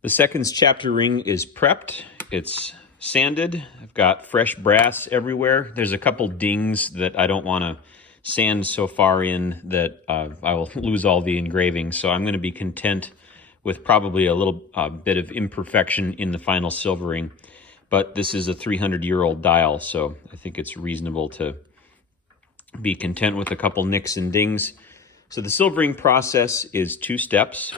The seconds chapter ring is prepped. It's sanded. I've got fresh brass everywhere. There's a couple dings that I don't want to sand so far in that I will lose all the engraving. So I'm going to be content with probably a little bit of imperfection in the final silvering. But this is a 300-year-old dial, so I think it's reasonable to be content with a couple nicks and dings. So the silvering process is 2 steps.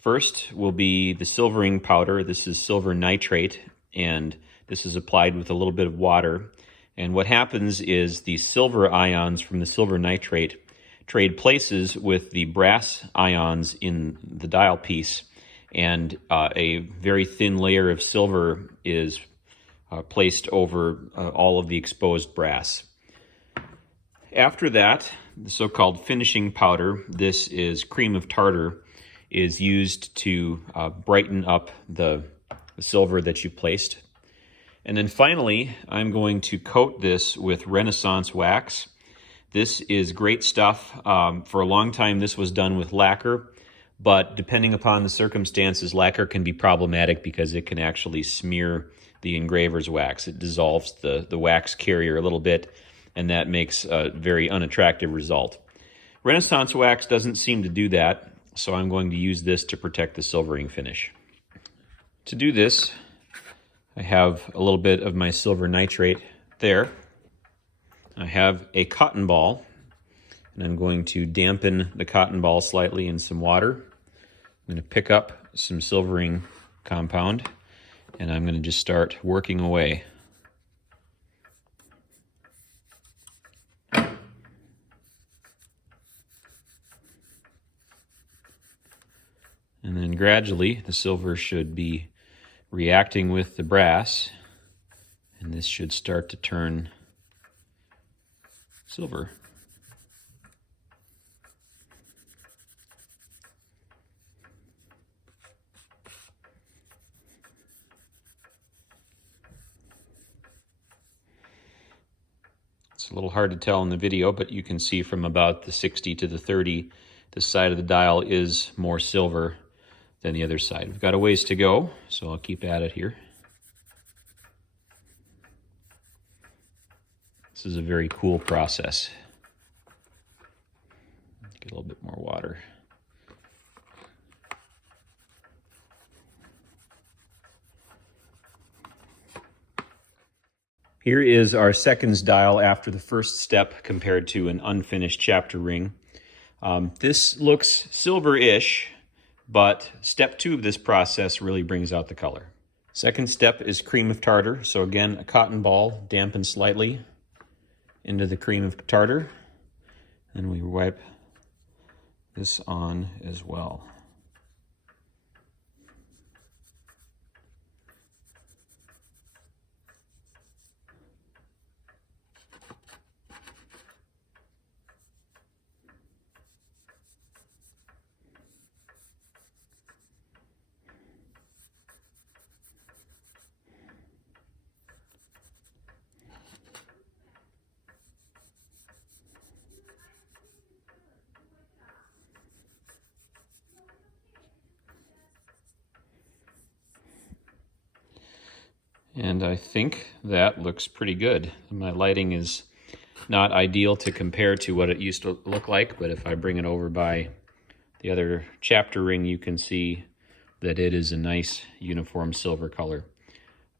First will be the silvering powder. This is silver nitrate, and this is applied with a little bit of water. And what happens is the silver ions from the silver nitrate trade places with the brass ions in the dial piece, and a very thin layer of silver is placed over all of the exposed brass. After that, the so-called finishing powder, this is cream of tartar, is used to brighten up the silver that you placed. And then finally, I'm going to coat this with Renaissance wax. This is great stuff. For a long time, this was done with lacquer, but depending upon the circumstances, lacquer can be problematic because it can actually smear the engraver's wax. It dissolves the wax carrier a little bit, and that makes a very unattractive result. Renaissance wax doesn't seem to do that, so I'm going to use this to protect the silvering finish. To do this, I have a little bit of my silver nitrate there. I have a cotton ball, and I'm going to dampen the cotton ball slightly in some water. I'm going to pick up some silvering compound, and I'm going to just start working away. And then gradually, the silver should be reacting with the brass, and this should start to turn silver. It's a little hard to tell in the video, but you can see from about the 60 to the 30, this side of the dial is more silver than the other side. We've got a ways to go, so I'll keep at it here. This is a very cool process. Get a little bit more water. Here is our seconds dial after the first step compared to an unfinished chapter ring. This looks silver-ish, but step 2 of this process really brings out the color. Second step is cream of tartar. So again, a cotton ball dampened slightly into the cream of tartar. And we wipe this on as well. And I think that looks pretty good. My lighting is not ideal to compare to what it used to look like, but if I bring it over by the other chapter ring, you can see that it is a nice uniform silver color.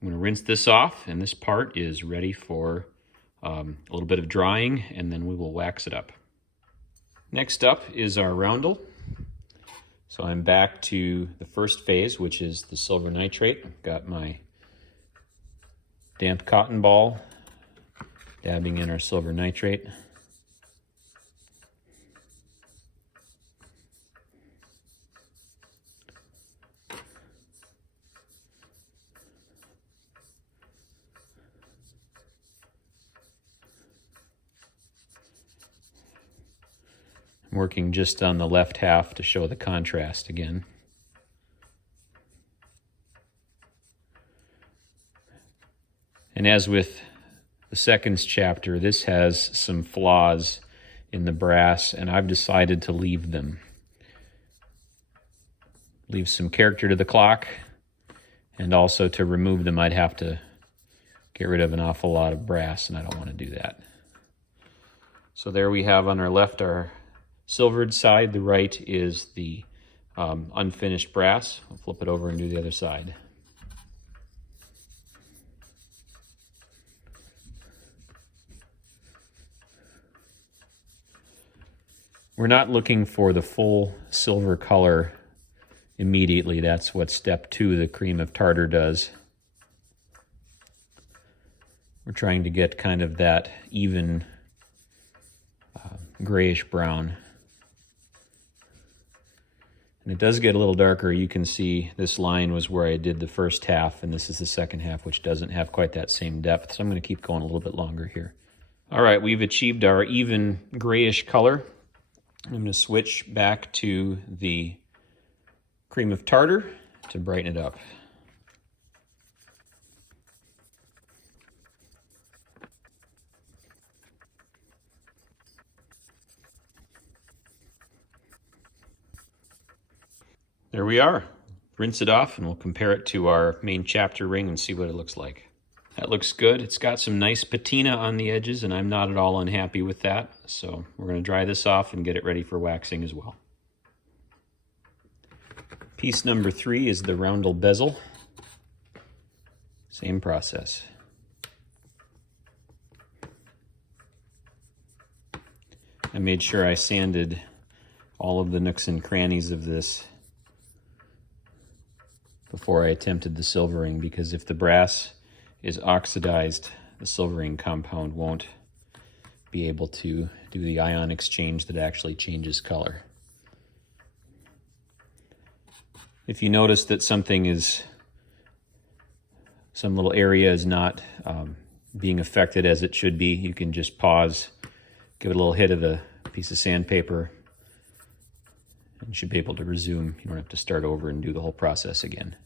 I'm going to rinse this off, and this part is ready for a little bit of drying, and then we will wax it up. Next up is our roundel. So I'm back to the first phase, which is the silver nitrate. I've got my damp cotton ball, dabbing in our silver nitrate. I'm working just on the left half to show the contrast again. And as with the seconds chapter, this has some flaws in the brass, and I've decided to leave them. leave some character to the clock, and also to remove them I'd have to get rid of an awful lot of brass, and I don't want to do that. So there we have on our left our silvered side, the right is the unfinished brass. I'll flip it over and do the other side. We're not looking for the full silver color immediately. That's what step 2, the cream of tartar, does. We're trying to get kind of that even grayish brown. And it does get a little darker. You can see this line was where I did the first half, and this is the second half, which doesn't have quite that same depth. So I'm going to keep going a little bit longer here. All right, we've achieved our even grayish color. I'm going to switch back to the cream of tartar to brighten it up. There we are. Rinse it off and we'll compare it to our main chapter ring and see what it looks like. That looks good. It's got some nice patina on the edges, and I'm not at all unhappy with that. So we're going to dry this off and get it ready for waxing as well. Piece number 3 is the Roundel bezel. Same process. I made sure I sanded all of the nooks and crannies of this before I attempted the silvering, because if the brass is oxidized, the silvering compound won't be able to do the ion exchange that actually changes color. If you notice that some little area is not being affected as it should be, you can just pause, give it a little hit of the piece of sandpaper, and you should be able to resume. You don't have to start over and do the whole process again.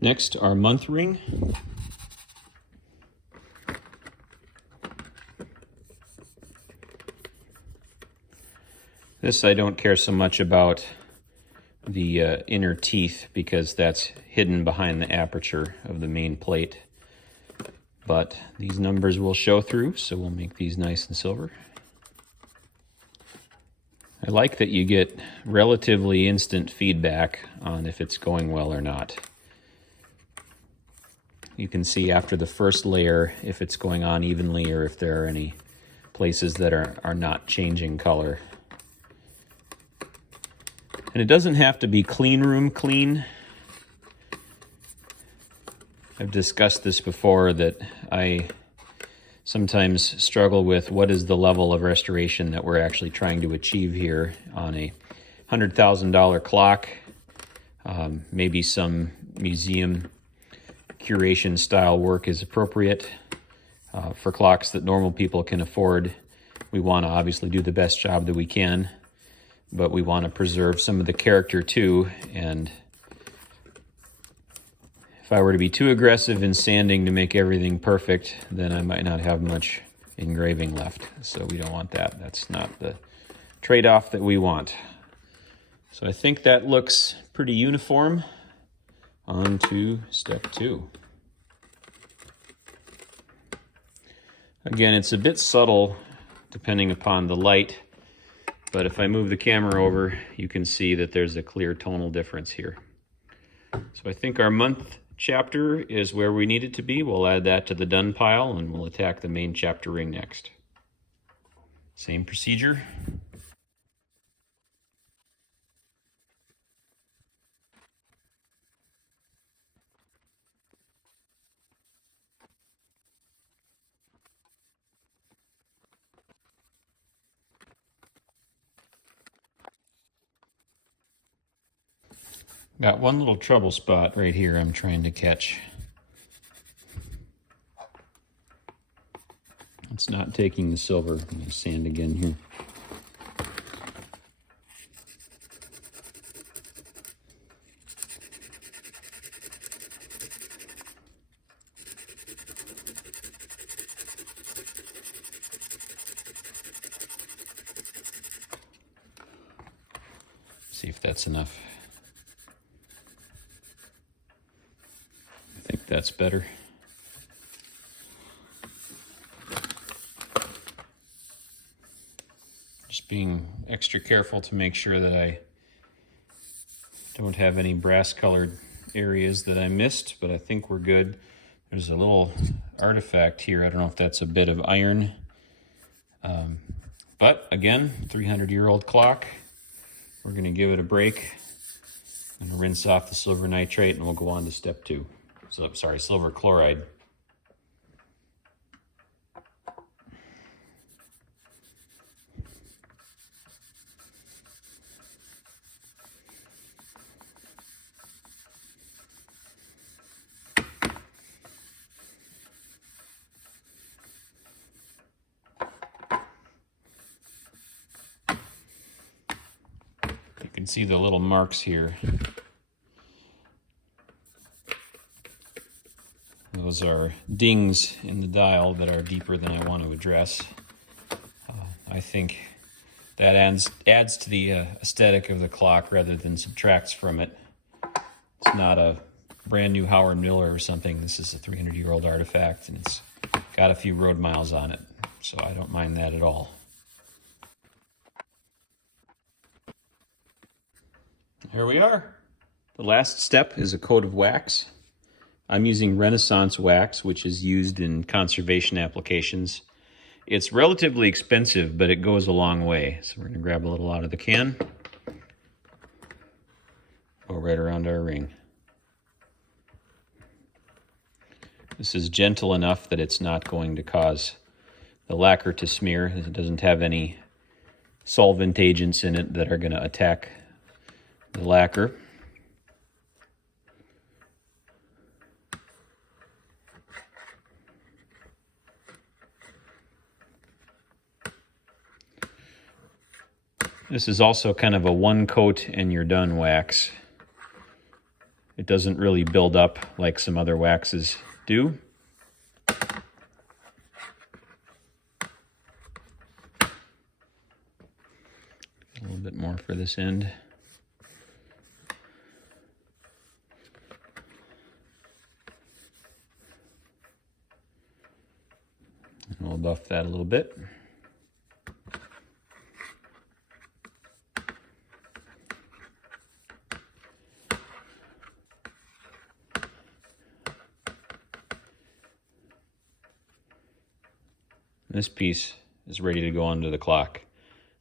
Next, our month ring. This I don't care so much about the inner teeth, because that's hidden behind the aperture of the main plate. But these numbers will show through, so we'll make these nice and silver. I like that you get relatively instant feedback on if it's going well or not. You can see after the first layer if it's going on evenly or if there are any places that are not changing color. And it doesn't have to be clean room clean. I've discussed this before, that I sometimes struggle with what is the level of restoration that we're actually trying to achieve here on a $100,000 clock. Maybe some museum curation style work is appropriate. For clocks that normal people can afford, we want to obviously do the best job that we can, but we want to preserve some of the character too. And if I were to be too aggressive in sanding to make everything perfect, then I might not have much engraving left. So we don't want that. That's not the trade-off that we want. So I think that looks pretty uniform. On to step 2. Again, it's a bit subtle depending upon the light, but if I move the camera over, you can see that there's a clear tonal difference here. So I think our month chapter is where we need it to be. We'll add that to the done pile and we'll attack the main chapter ring next. Same procedure. Got one little trouble spot right here I'm trying to catch. It's not taking the silver. I'm going to sand again here. See if that's enough. that's better. Just being extra careful to make sure that I don't have any brass colored areas that I missed, but I think we're good. There's a little artifact here. I don't know if that's a bit of iron. But again, 300-year-old clock. We're gonna give it a break. I'm gonna rinse off the silver nitrate and we'll go on to step 2. So, sorry, silver chloride. You can see the little marks here. Those are dings in the dial that are deeper than I want to address. I think that adds to the aesthetic of the clock rather than subtracts from it. It's not a brand new Howard Miller or something. This is a 300-year-old artifact, and it's got a few road miles on it, so I don't mind that at all. Here we are. The last step is a coat of wax. I'm using Renaissance wax, which is used in conservation applications. It's relatively expensive, but it goes a long way. So we're going to grab a little out of the can. Go right around our ring. This is gentle enough that it's not going to cause the lacquer to smear. It doesn't have any solvent agents in it that are going to attack the lacquer. This is also kind of a one coat and you're done wax. It doesn't really build up like some other waxes do. A little bit more for this end. And we'll buff that a little bit. This piece is ready to go onto the clock.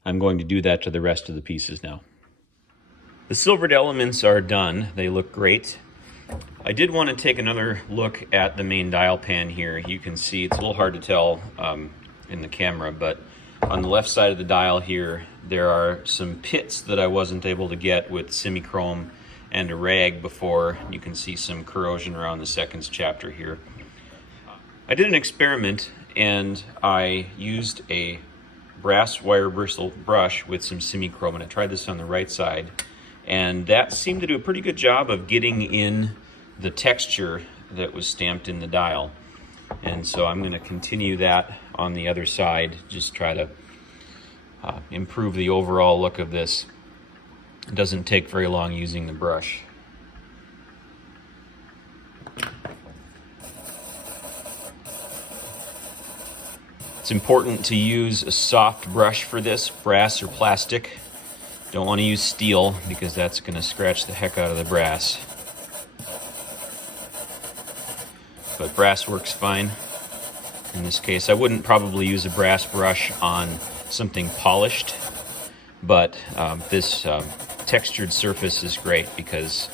I'm going to do that to the rest of the pieces now. The silvered elements are done. They look great. I did want to take another look at the main dial pan here. You can see it's a little hard to tell in the camera, but on the left side of the dial here, there are some pits that I wasn't able to get with semi-chrome and a rag before. You can see some corrosion around the seconds chapter here. I did an experiment and I used a brass wire bristle brush with some semi-chrome, and I tried this on the right side, and that seemed to do a pretty good job of getting in the texture that was stamped in the dial. And so I'm going to continue that on the other side, just try to improve the overall look of this. It doesn't take very long using the brush. It's important to use a soft brush for this, brass or plastic. Don't want to use steel because that's going to scratch the heck out of the brass. But brass works fine. In this case, I wouldn't probably use a brass brush on something polished, but this textured surface is great because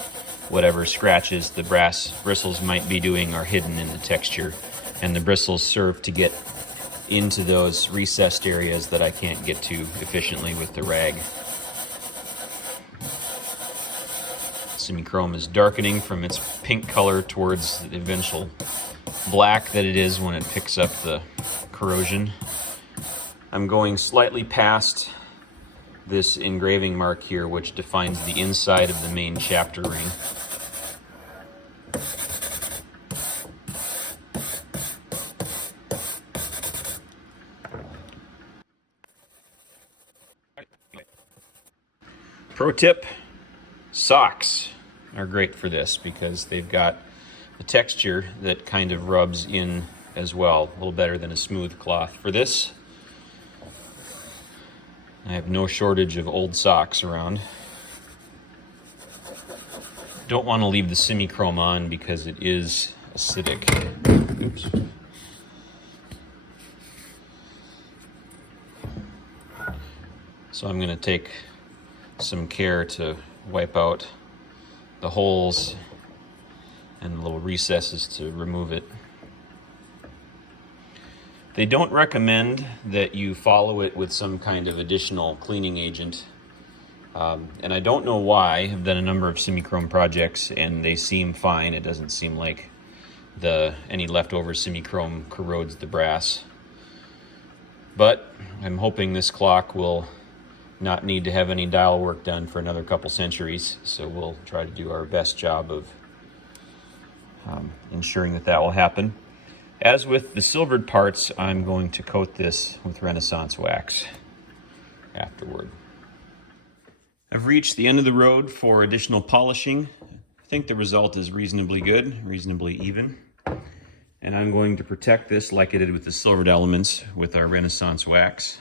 whatever scratches the brass bristles might be doing are hidden in the texture, and the bristles serve to get into those recessed areas that I can't get to efficiently with the rag. Semi-chrome is darkening from its pink color towards the eventual black that it is when it picks up the corrosion. I'm going slightly past this engraving mark here, which defines the inside of the main chapter ring. Pro tip, socks are great for this because they've got a texture that kind of rubs in as well, a little better than a smooth cloth. For this, I have no shortage of old socks around. Don't want to leave the semi-chrome on because it is acidic. Oops. So I'm going to take some care to wipe out the holes and the little recesses to remove it. They don't recommend that you follow it with some kind of additional cleaning agent. And I don't know why. I've done a number of semi-chrome projects and they seem fine. It doesn't seem like any leftover semi-chrome corrodes the brass. But I'm hoping this clock will not need to have any dial work done for another couple centuries. So we'll try to do our best job of ensuring that will happen. As with the silvered parts, I'm going to coat this with Renaissance wax afterward. I've reached the end of the road for additional polishing. I think the result is reasonably good, reasonably even. And I'm going to protect this like I did with the silvered elements with our Renaissance wax.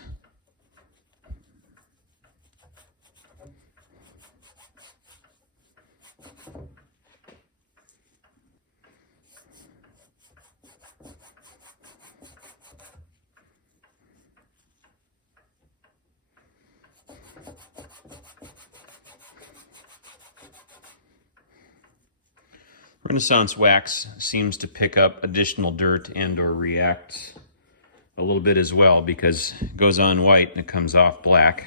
Renaissance wax seems to pick up additional dirt and or react a little bit as well because it goes on white and it comes off black.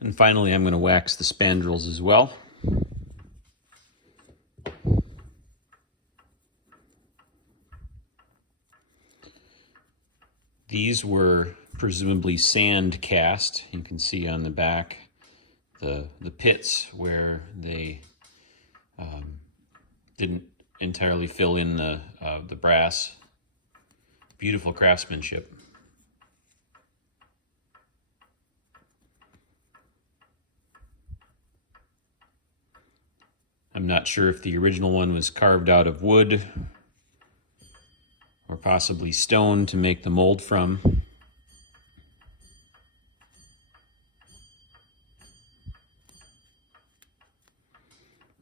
And finally, I'm going to wax the spandrels as well. These were presumably sand cast. You can see on the back the pits where they didn't entirely fill in the brass. Beautiful craftsmanship. I'm not sure if the original one was carved out of wood or possibly stone to make the mold from.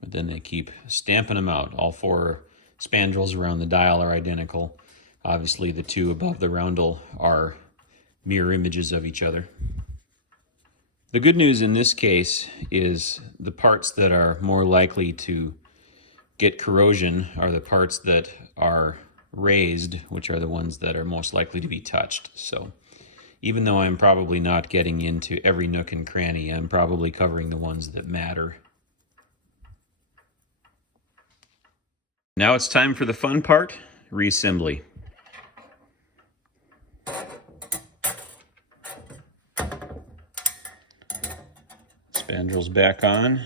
But then they keep stamping them out. All four spandrels around the dial are identical. Obviously the two above the roundel are mirror images of each other. The good news in this case is the parts that are more likely to get corrosion are the parts that are raised, which are the ones that are most likely to be touched. So even though I'm probably not getting into every nook and cranny, I'm probably covering the ones that matter. Now it's time for the fun part, reassembly. Spandrels back on.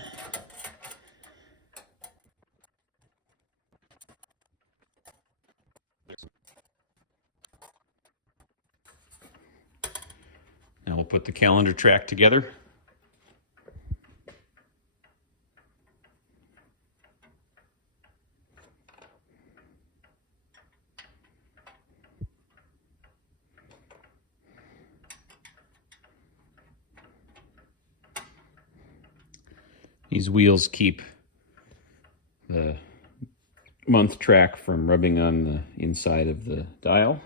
Now we'll put the calendar track together. These wheels keep the month track from rubbing on the inside of the dial.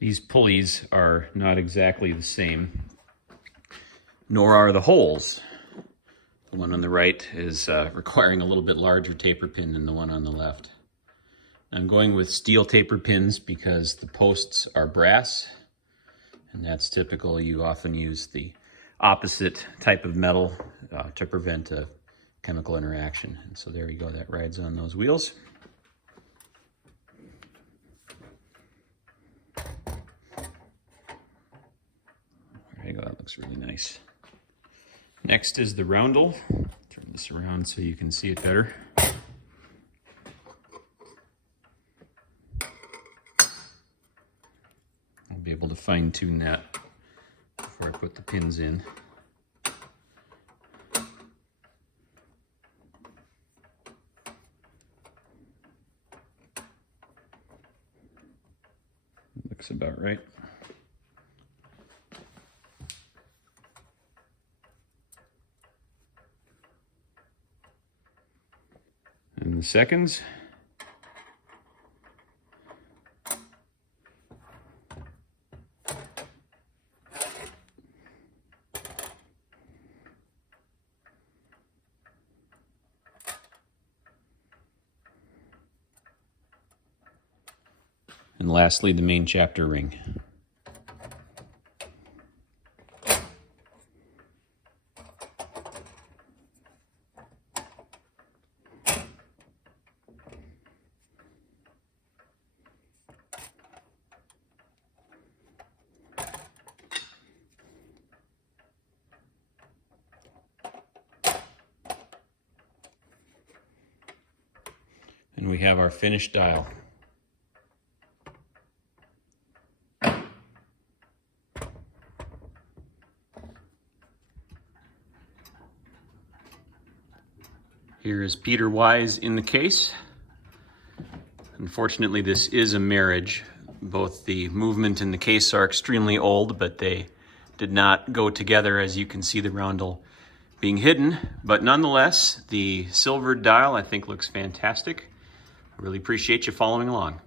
These pulleys are not exactly the same, nor are the holes. The one on the right is requiring a little bit larger taper pin than the one on the left. I'm going with steel taper pins because the posts are brass, and that's typical. You often use the opposite type of metal to prevent a chemical interaction. And so there you go, that rides on those wheels. There you go, that looks really nice. Next is the roundel. Turn this around so you can see it better. I'll be able to fine tune that before I put the pins in. Looks about right. And the seconds. And lastly, the main chapter ring. And we have our finished dial. Here is Peter Wise in the case. Unfortunately, this is a marriage. Both the movement and the case are extremely old, but they did not go together, as you can see the roundel being hidden. But nonetheless, the silvered dial I think looks fantastic. I really appreciate you following along.